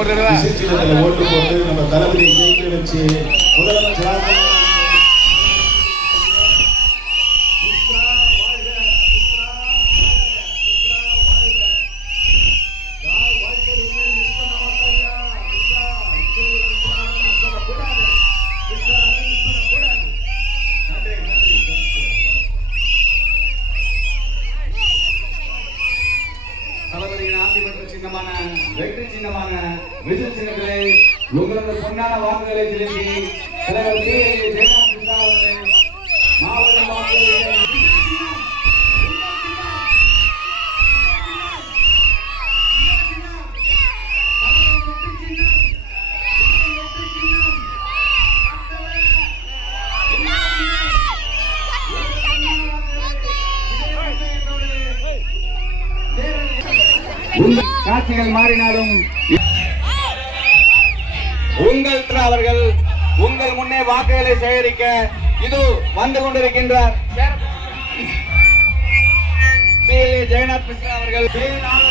ஓட்டு போட்டு நம்ம தளபதி ஜெயிக்க வச்சு முதலமைச்சராக வெற்றி சின்னமான விசில் சின்னத்திலே உங்களது பொன்னான வாக்குகளை செலுத்தி தலைவர் ஜெயநாத் கிருஷ்ணா அவர்களை மாவட்ட வாக்குகளை காட்சிகள் மாறினாலும் உங்கள் அவர்கள் உங்கள் முன்னே வாக்குகளை சேகரிக்க இது வந்து கொண்டிருக்கின்றார் ஜெயநாத் கிருஷ்ணா அவர்கள்